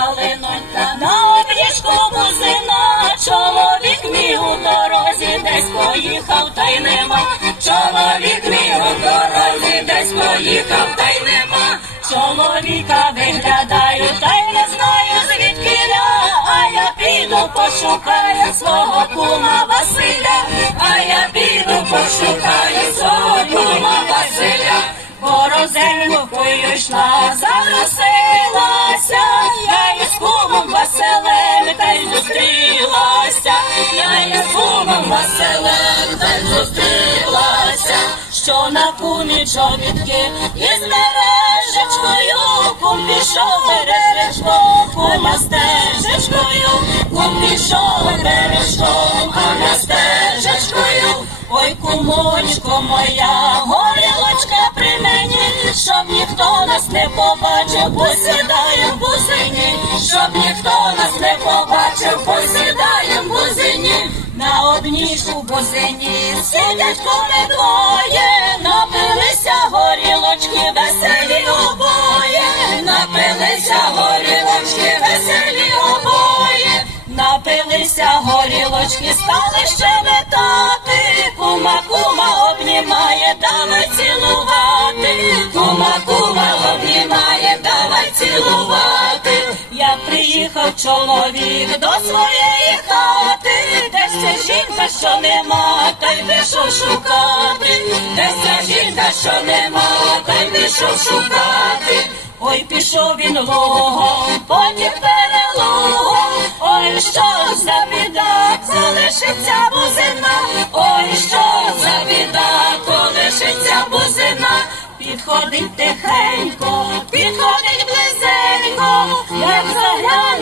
калинонька, на обріжку бузина, чоловік мій у дорозі десь поїхав, та й нема. Чоловік мій у дорозі десь поїхав, та й нема. Чоловіка виглядаю, та й не знаю звідки а я піду пошукаю свого кума Василя, а я піду пошукаю свого кума Василя. Борозенькою йшла, заросилася, зустрілася, я із кумом Василем та зустрілася, що на кумі чобітки із мережечкою, кум пішов мережечком, кума стежечкою, кум пішов мережком, а стежечкою. Ой, кумочко моя, горілочка при мені, щоб ніхто нас не побачив, посідаю в бузині, щоб ніхто нас не побачив, посідаю. На одній у бузині сидять коли двоє, напилися горілочки, веселі обоє, напилися горілочки, веселі обоє. Напилися горілочки, стали щебетати, кума, кума обнімає, давай цілувати, кума, кума обнімає, давай цілувати. Чоловік до своєї хати, десь ця жінка, що нема, та й пішов шукати, десь ця жінка, що нема, та й пішов шукати. Ой, пішов він лугом, потім перелугом, ой, що за біда, залишиться бузина, ой, що за біда, колишиться бузина, підходить тихенько, підходить близенько, як ком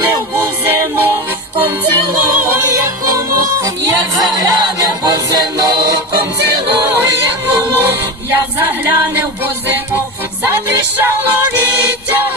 цілує кому, як загляне в бузину, ком цілує кому, як загляне в бузину, затріщало віття,